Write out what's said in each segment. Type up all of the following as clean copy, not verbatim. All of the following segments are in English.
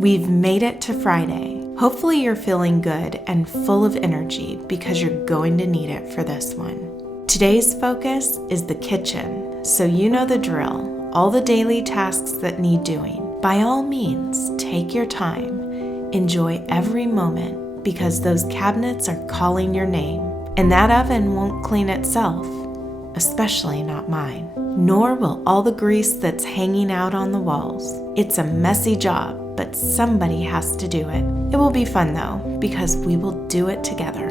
We've made it to Friday. Hopefully you're feeling good and full of energy because you're going to need it for this one. Today's focus is the kitchen, so you know the drill, all the daily tasks that need doing. By all means, take your time. Enjoy every moment because those cabinets are calling your name, and that oven won't clean itself, especially not mine. Nor will all the grease that's hanging out on the walls. It's a messy job, but somebody has to do it. It will be fun though, because we will do it together.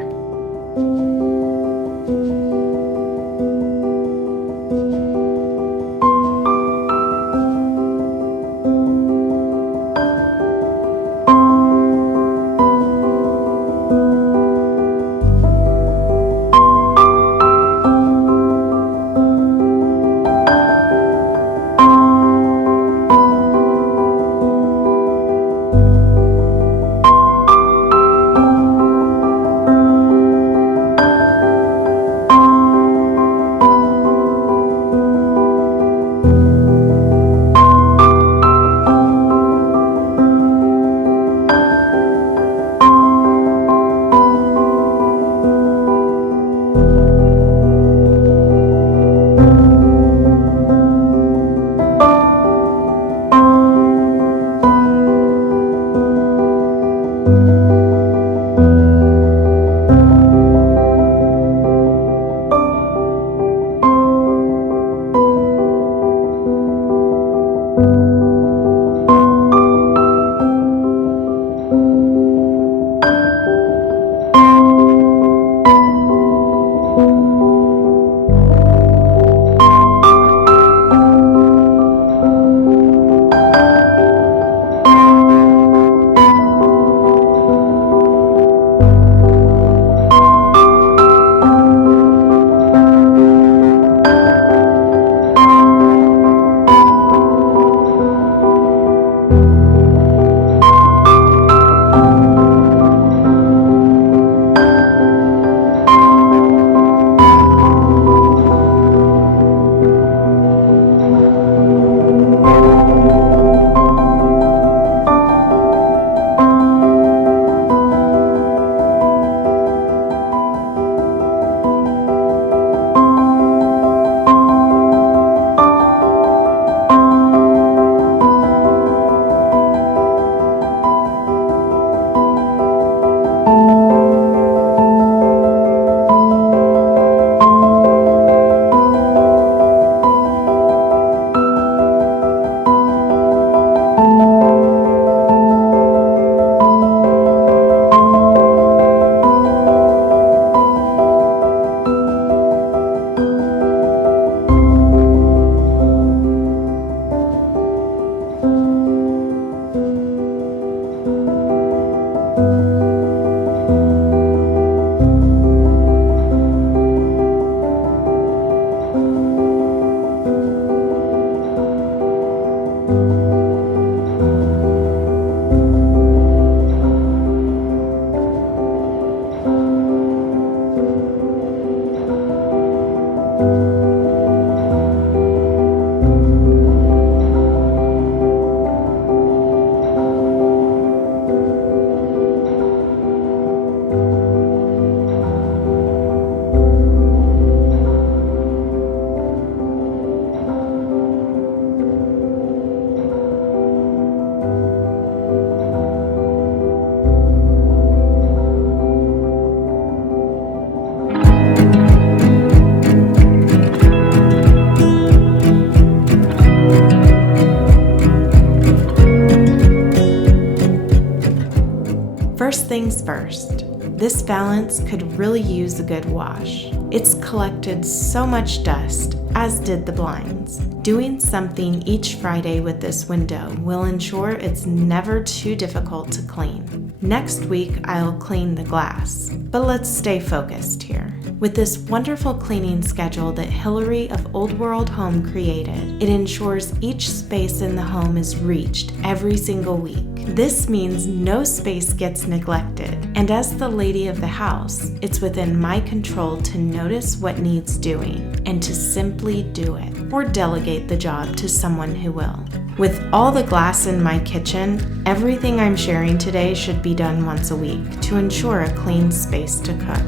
First things first, this valance could really use a good wash. It's collected so much dust, as did the blinds. Doing something each Friday with this window will ensure it's never too difficult to clean. Next week, I'll clean the glass, but let's stay focused here. With this wonderful cleaning schedule that Hilary of Old World Home created, it ensures each space in the home is reached every single week. This means no space gets neglected, and as the lady of the house, it's within my control to notice what needs doing and to simply simply do it or delegate the job to someone who will. With all the glass in my kitchen, everything I'm sharing today should be done once a week to ensure a clean space to cook.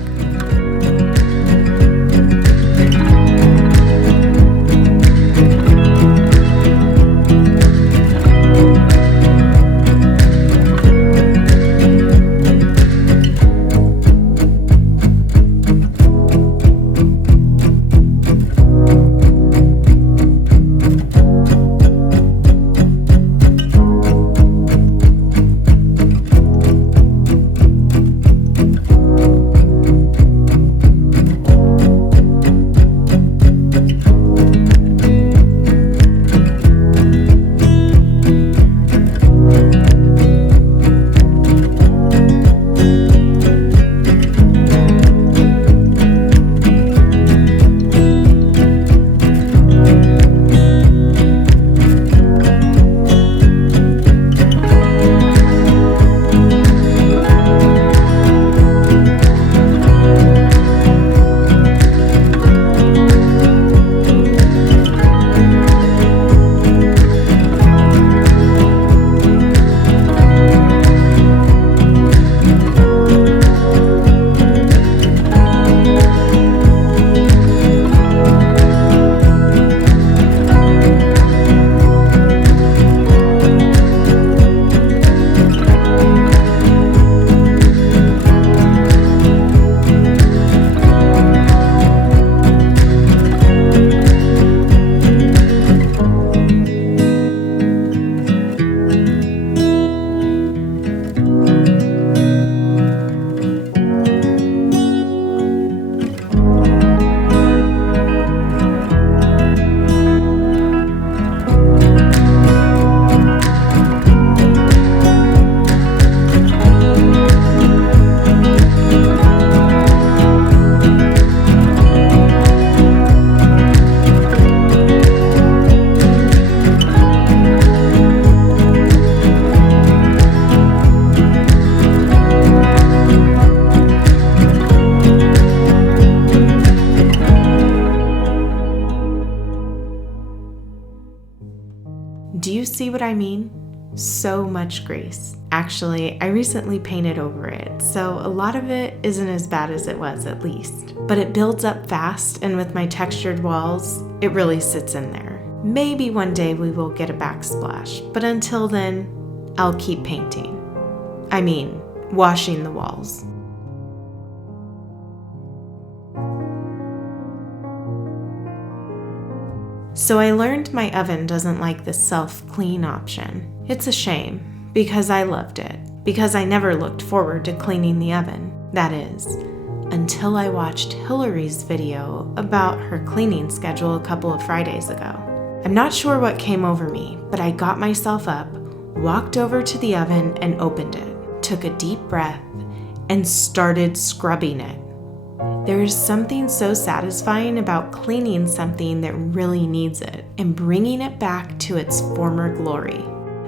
Do you see what I mean? So much grace. Actually, I recently painted over it, so a lot of it isn't as bad as it was at least. But it builds up fast, and with my textured walls, it really sits in there. Maybe one day we will get a backsplash, but until then, I'll keep painting. I mean, washing the walls. So I learned my oven doesn't like the self-clean option. It's a shame, because I loved it. Because I never looked forward to cleaning the oven. That is, until I watched Hilary's video about her cleaning schedule a couple of Fridays ago. I'm not sure what came over me, but I got myself up, walked over to the oven and opened it, took a deep breath, and started scrubbing it. There is something so satisfying about cleaning something that really needs it and bringing it back to its former glory.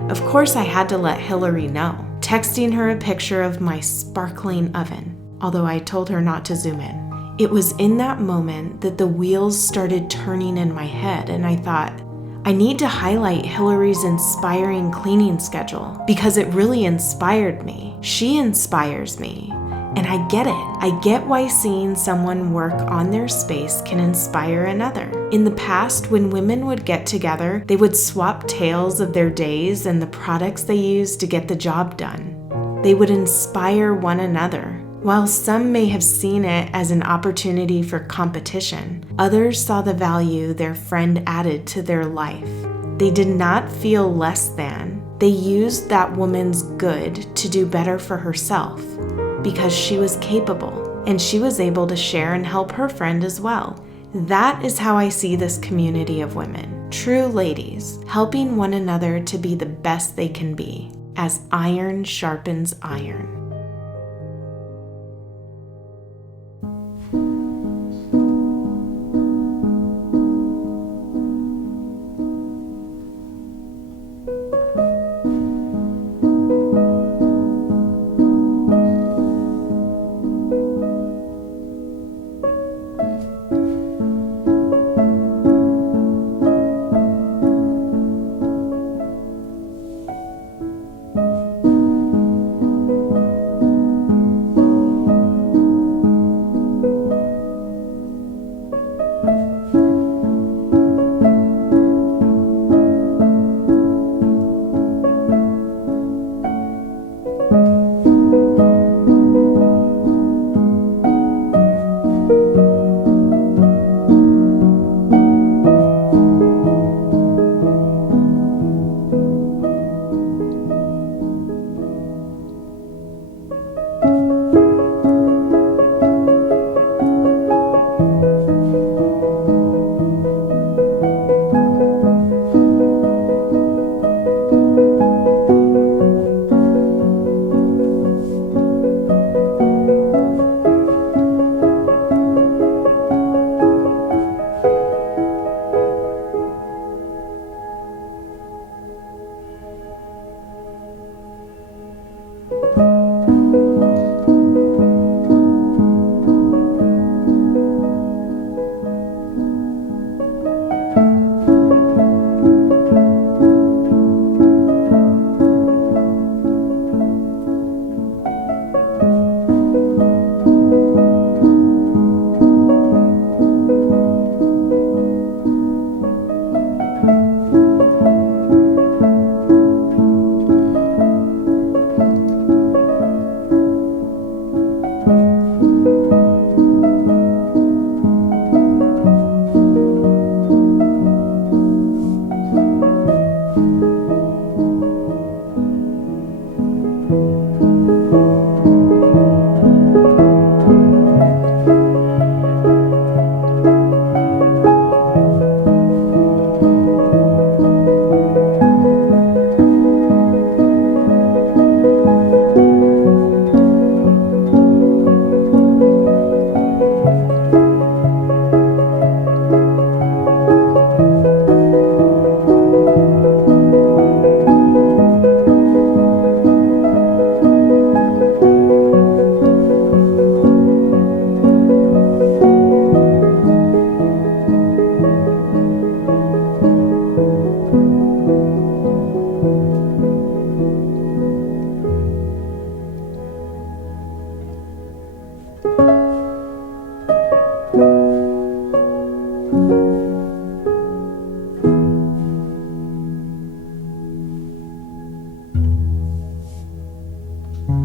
Of course, I had to let Hilary know, texting her a picture of my sparkling oven, although I told her not to zoom in. It was in that moment that the wheels started turning in my head, and I thought, I need to highlight Hilary's inspiring cleaning schedule because it really inspired me. She inspires me. And I get it. I get why seeing someone work on their space can inspire another. In the past, when women would get together, they would swap tales of their days and the products they used to get the job done. They would inspire one another. While some may have seen it as an opportunity for competition, others saw the value their friend added to their life. They did not feel less than. They used that woman's good to do better for herself. Because she was capable, and she was able to share and help her friend as well. That is how I see this community of women, true ladies, helping one another to be the best they can be, as iron sharpens iron.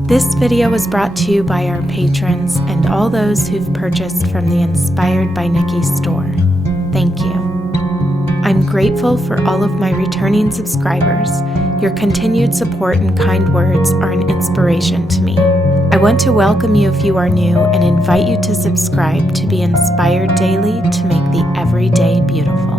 This video was brought to you by our patrons and all those who've purchased from the Inspired by Nikki store. Thank you. I'm grateful for all of my returning subscribers. Your continued support and kind words are an inspiration to me. I want to welcome you if you are new and invite you to subscribe to be inspired daily to make the everyday beautiful.